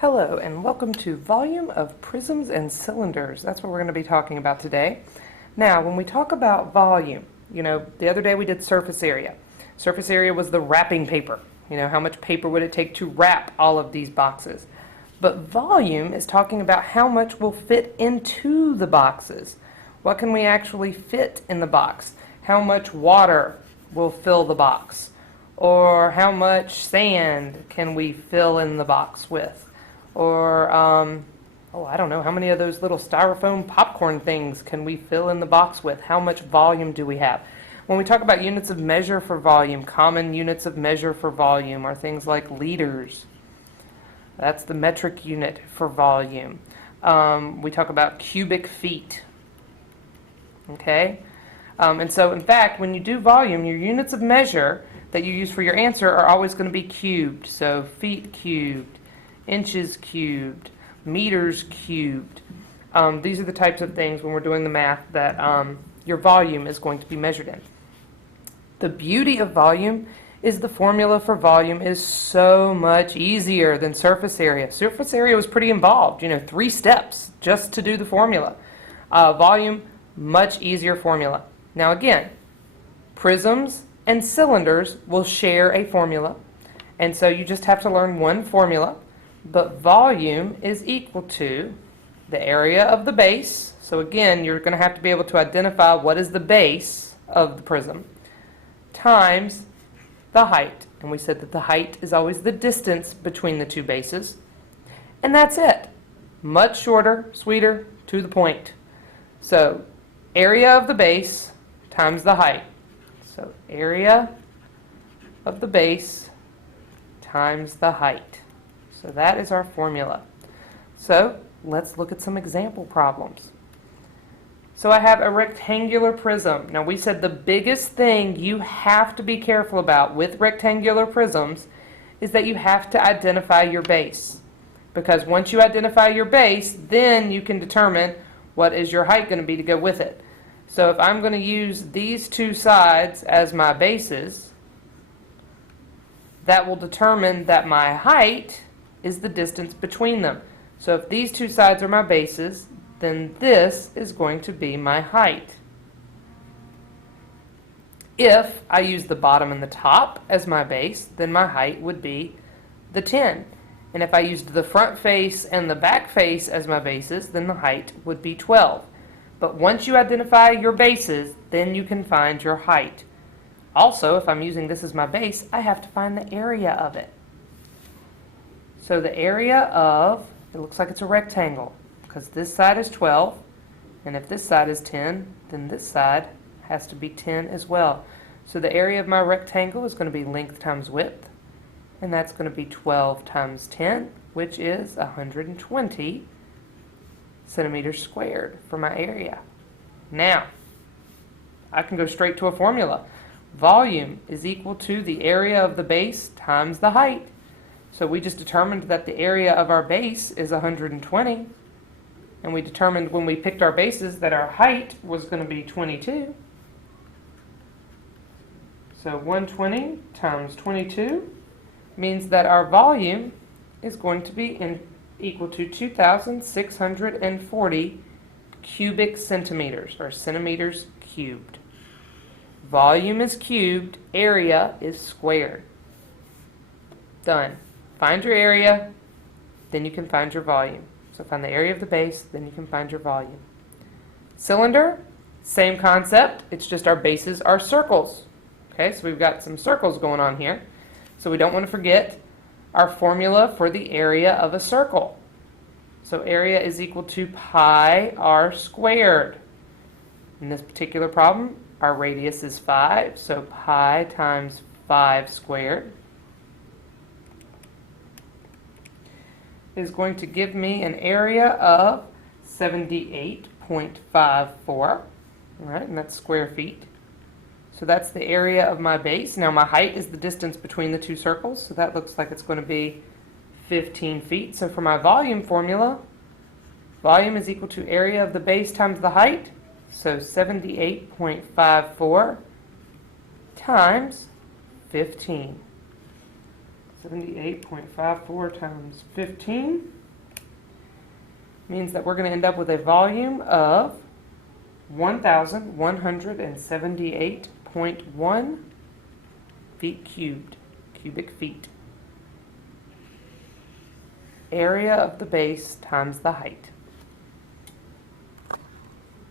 Hello and welcome to Volume of Prisms and Cylinders. That's what we're going to be talking about today. Now, when we talk about volume, the other day we did surface area. Surface area was the wrapping paper. How much paper would it take to wrap all of these boxes? But volume is talking about how much will fit into the boxes. What can we actually fit in the box? How much water will fill the box? Or how much sand can we fill in the box with? Or, I don't know, how many of those little styrofoam popcorn things can we fill in the box with? How much volume do we have? When we talk about units of measure for volume, common units of measure for volume are things like liters. That's the metric unit for volume. We talk about cubic feet. Okay? And so, in fact, when you do volume, your units of measure that you use for your answer are always going to be cubed. So, feet cubed, inches cubed, meters cubed. These are the types of things when we're doing the math that your volume is going to be measured in. The beauty of volume is the formula for volume is so much easier than surface area. Surface area was pretty involved, 3 steps just to do the formula. Volume, much easier formula. Now again, prisms and cylinders will share a formula, and so you just have to learn one formula. But volume is equal to the area of the base. So again, you're going to have to be able to identify what is the base of the prism times the height. And we said that the height is always the distance between the two bases. And that's it. Much shorter, sweeter, to the point. So area of the base times the height. So area of the base times the height. So that is our formula. So let's look at some example problems. So I have a rectangular prism. Now we said the biggest thing you have to be careful about with rectangular prisms is that you have to identify your base. Because once you identify your base, then you can determine what is your height going to be to go with it. So if I'm going to use these two sides as my bases, that will determine that my height is the distance between them. So if these two sides are my bases, then this is going to be my height. If I use the bottom and the top as my base, then my height would be the 10. And if I used the front face and the back face as my bases, then the height would be 12. But once you identify your bases, then you can find your height. Also, if I'm using this as my base, I have to find the area of it. So the area of, it looks like it's a rectangle, because this side is 12, and if this side is 10, then this side has to be 10 as well. So the area of my rectangle is going to be length times width, and that's going to be 12 times 10, which is 120 centimeters squared for my area. Now, I can go straight to a formula. Volume is equal to the area of the base times the height. So we just determined that the area of our base is 120. And we determined when we picked our bases that our height was going to be 22. So 120 times 22 means that our volume is going to be equal to 2,640 cubic centimeters, or centimeters cubed. Volume is cubed, area is squared. Done. Find your area, then you can find your volume. So find the area of the base, then you can find your volume. Cylinder, same concept, it's just our bases are circles. Okay, so we've got some circles going on here. So we don't want to forget our formula for the area of a circle. So area is equal to pi r squared. In this particular problem, our radius is 5, so pi times 5 squared is going to give me an area of 78.54. All right, and that's square feet. So that's the area of my base. Now my height is the distance between the two circles, so that looks like it's going to be 15 feet. So for my volume formula, volume is equal to area of the base times the height. So 78.54 times 15. So 78.54 times 15 means that we're going to end up with a volume of 1,178.1 feet cubed, cubic feet. Area of the base times the height.